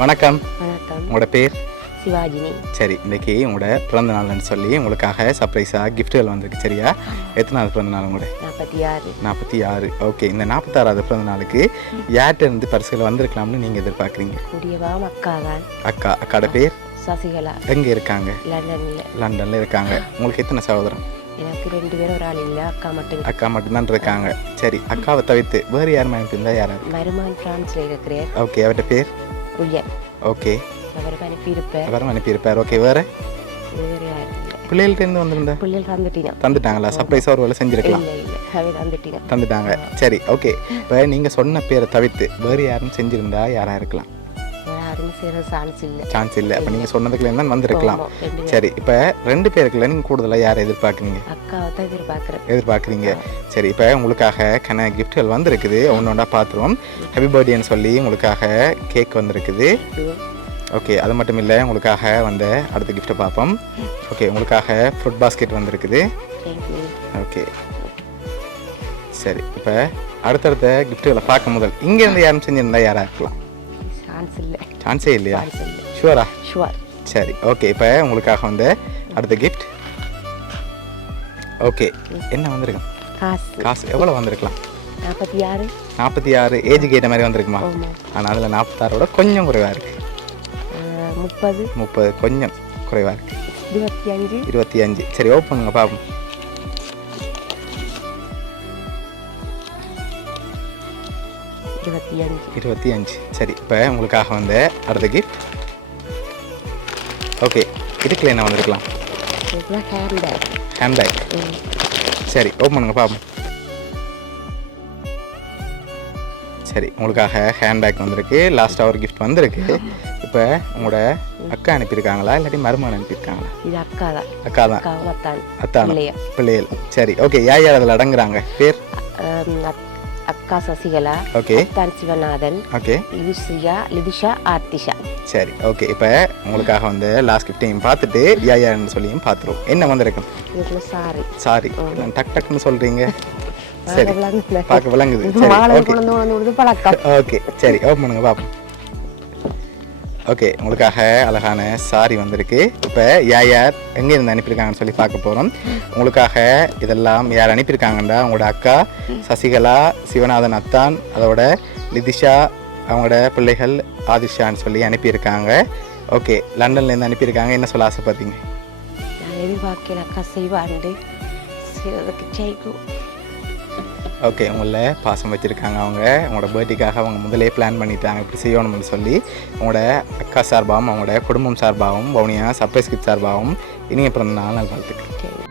வணக்கம். வணக்கம். உங்களோட பேர்? சிவாஜினி. சரி, இன்றைக்கி உங்களோட பிறந்த நாள்னு சொல்லி உங்களுக்காக சர்ப்ரைஸாக கிஃப்ட்டுகள் வந்திருக்கு. சரியா? எத்தனாவது பிறந்த நாள் உங்களோட? 46. ஓகே, இந்த 46வது பிறந்த நாளுக்கு யார்கிட்ட இருந்து பரிசுகள் வந்திருக்கலாம்னு நீங்கள் எதிர்பார்க்குறீங்க? கூடியவாம் அக்கா தான். அக்காட பேர்? சசிகலா. எங்கே இருக்காங்க? லண்டனில் இருக்காங்க. உங்களுக்கு எத்தனை சகோதரம்? எனக்கு 2 பேர், ஒரு ஆள் இல்லை, அக்கா மட்டும்தான் இருக்காங்க. சரி, அக்காவை தவிர்த்து வேறு யார் இருந்தால் யாராவது? மருமகன் பிரான்ஸில் இருக்கிறார். ஓகே, அவர்கிட்ட பேர்? உயர். ஓகே, அவரும் அனுப்பியிருப்பார். ஓகே, வேறு பிள்ளைகள்கிட்ட வந்திருந்தா? பிள்ளைகள் தந்துட்டாங்களா? சர்ப்ரைஸாக ஒரு வேலை செஞ்சுருக்கலாம். தந்துட்டாங்க. சரி, ஓகே. இப்போ நீங்கள் சொன்ன பேரை தவிர்த்து வேறு யாரும் செஞ்சுருந்தா யாராக இருக்கலாம்? சான்ஸ் இல்லை. அப்போ நீங்கள் சொன்னதுக்குள்ள தான் வந்திருக்கலாம். சரி, இப்போ 2 பேருக்குள்ள நீங்கள் கூடுதலாக யாரை எதிர்பார்க்குறீங்க? அக்காவை தான் எதிர்பார்க்குறீங்க. சரி, இப்போ உங்களுக்காக கிஃப்ட்கள் வந்திருக்குது. ஒன்றா பார்த்துருவோம். ஹாப்பி பர்த்டேன்னு சொல்லி உங்களுக்காக கேக் வந்திருக்குது. ஓகே, அது மட்டும் இல்லை, உங்களுக்காக வந்த அடுத்த கிஃப்ட்டை பார்ப்போம். ஓகே, உங்களுக்காக ஃப்ரூட் பாஸ்கெட் வந்திருக்குது. ஓகே, சரி. இப்போ அடுத்தடுத்த கிஃப்ட்டுகளை பார்க்க முதல் இங்கேருந்து யாரும் செஞ்சுருந்தா யாராக இருக்கலாம்? சான்ஸே இல்லையா? ஷுவரா? ஷுவர். சரி, ஓகே. இப்போ உங்களுக்காக வந்து அடுத்த கிஃப்ட். ஓகே, என்ன வந்திருக்கும்? காசு எவ்வளோ வந்திருக்கலாம்? 46. ஏஜுக்கு ஏற்ற மாதிரி வந்திருக்குமா? ஆனால் அதில் 46ஓட கொஞ்சம் குறைவாக இருக்குது. 30 கொஞ்சம் குறைவாக இருக்குது. 25. சரி, ஓப்பன் பண்ணுங்க பார்ப்போம். சரி, இப்போ உங்களுக்காக வந்து அடுத்த கிஃப்ட். ஓகே, இதுக்குள்ள என்ன வந்திருக்கலாம்? ஹேண்ட்பேக். சரி, ஓப்பன் பண்ணுங்க பார்ப்போம். சரி, உங்களுக்காக ஹேண்ட்பேக் வந்திருக்கு. லாஸ்ட்டாக ஒரு கிஃப்ட் வந்திருக்கு. இப்போ உங்களோட அக்கா அனுப்பியிருக்காங்களா இல்லாட்டி மருமகன் அனுப்பியிருக்காங்களா? இது அக்கா தான். அத்தான் பிள்ளைகள். சரி, ஓகே. யார் அதில் அடங்குறாங்க? பேர்? அக்கா சசிகலா. ஓகே. அத்தான் சிவநாதன். ஓகே. லிதிஷா ஆர்த்திஷா. சரி, ஓகே. இப்போ உங்களுக்காக வந்து லாஸ்ட் கிஃப்ட்டையும் பார்த்துட்டு யாருன்னு சொல்லியும் பார்த்துருவோம். என்ன வந்திருக்கும்? சாரி, டக்குன்னு சொல்கிறீங்க. சரி, பார்க்க விளங்குது. ஓகே, சரி, ஓப்பன் பண்ணுங்க பார்ப்போம். ஓகே, உங்களுக்காக அழகான சாரி வந்திருக்கு. இப்போ யார் எங்கேருந்து அனுப்பியிருக்காங்கன்னு சொல்லி பார்க்க போகிறோம். உங்களுக்காக இதெல்லாம் யார் அனுப்பியிருக்காங்கன்றா உங்களோட அக்கா சசிகலா, சிவநாதன் அத்தான், அதோட லிதிஷா, அவங்களோட பிள்ளைகள் ஆதிஷான்னு சொல்லி அனுப்பியிருக்காங்க. ஓகே, லண்டன்லேருந்து அனுப்பியிருக்காங்க. என்ன சொல்ல ஆசைப்படுறீங்க? அக்கா செய்வாண்டு. ஓகே, உங்களில் பாசம் வச்சுருக்காங்க. உங்களோட பர்த்டேக்காக அவங்க முதலே பிளான் பண்ணிட்டாங்க இப்படி செய்யணும்னு சொல்லி. உங்களோட அக்கா சார்பாகவும் அவங்களோட குடும்பம் சார்பாகவும் வவுனியா சர்ப்ரைஸ் கிட் சார்பாகவும் இனிய பிறந்த நாள் நல்வாழ்த்துக்கள்.